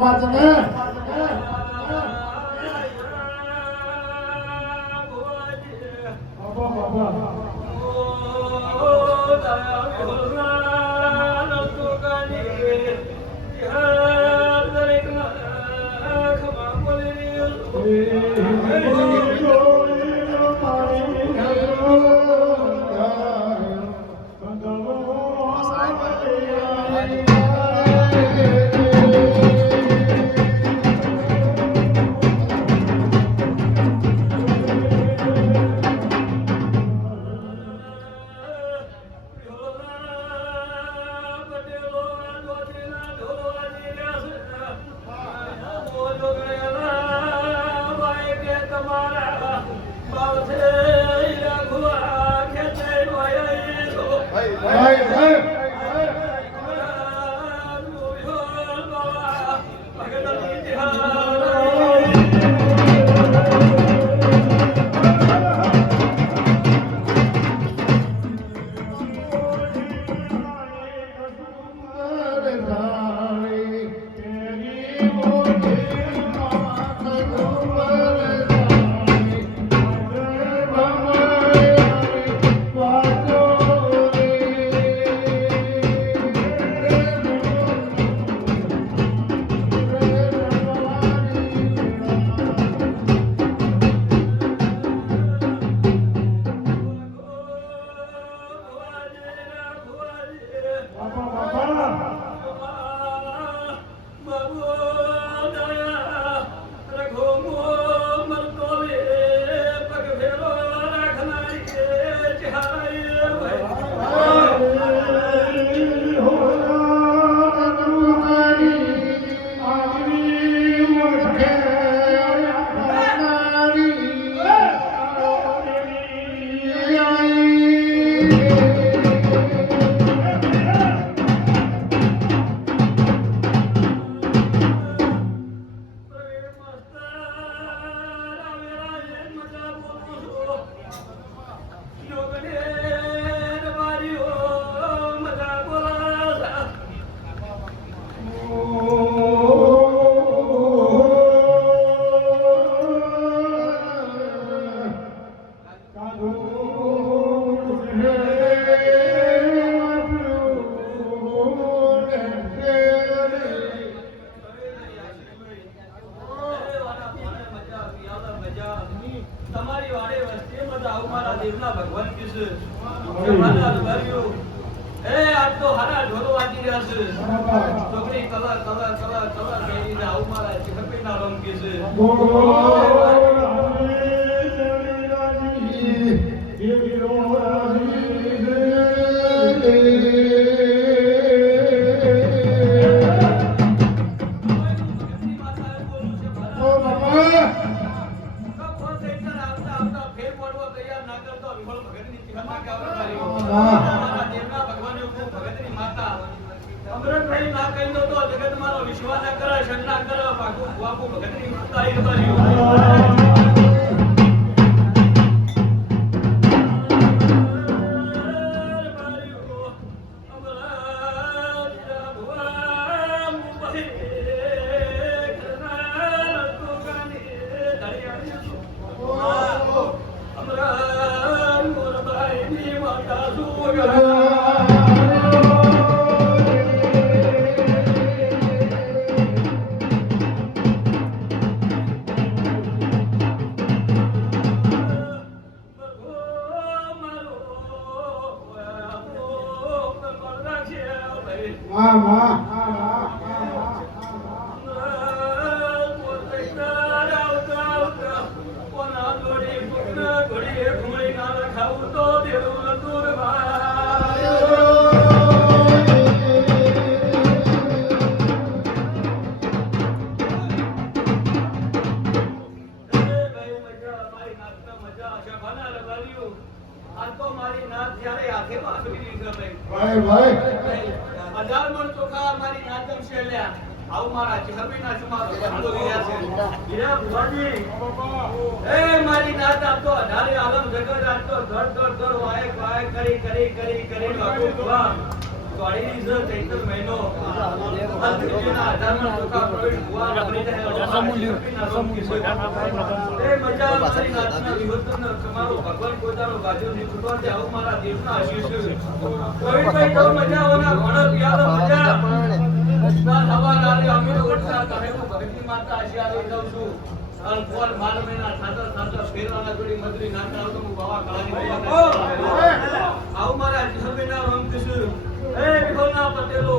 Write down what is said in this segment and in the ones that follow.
સમાજ ને તમારી વાડે વસ્તી બધા આવ મારા દેવના ભગવાન કિસ કે મારા ભર્યો એ આજ તો હારા ઢોલો વાજી રહ્યા છે છોકરી કલા કલા કલા કલા કહીને આવ મારા ચિકપીના રંગ કિસ વિશ્વાસ ના કરે શંકા કરે બાપુ બાપુ ભગતની માતા વાડીની છે ચૈત્ર મહિનો અલ્પજીના આધારમાં ટોકા પ્રવીણ ભુવા રમણી જાય એ મજા મારી નાચના વિહોતન તમારો ભગવાન પોતાનો ગાજો ની છૂટવા છે આવું મારા દેવના આશીષ પ્રવીણભાઈ તો મજા હોના ઘણો યાદ મજા હવા લાલે અમે ઓટતા કહે હું ભક્તિ માતા આશીર્વાદ દઉં છું અને કોલ માલ મહિના થાતા થાતા ફેરવાના જોડી મદરી નાતા તો હું બાવા કાળાની આવું મારા જમીના રંગ કશું એ વિહોના પટેલો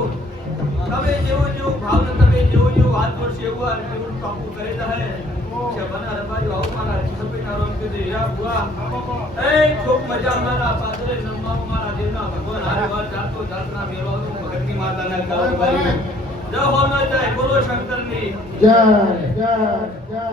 તમે જેવું જેવું ભાવ ને તમે જેવું જેવું હાથ પર સેવા અને જેવું કાપુ કરે છે છે બના રબાઈ આવું મારા જમીના રંગ કીધે યા બુઆ એ ખૂબ મજા મારા પાદરે નમવા મારા દેવના ભગવાન હારે વાર જાતો જાતના મેળવાનું ભક્તિ માતાના ગાવ ભાઈ જય હોના જય બોલો શંકરની જય જય જય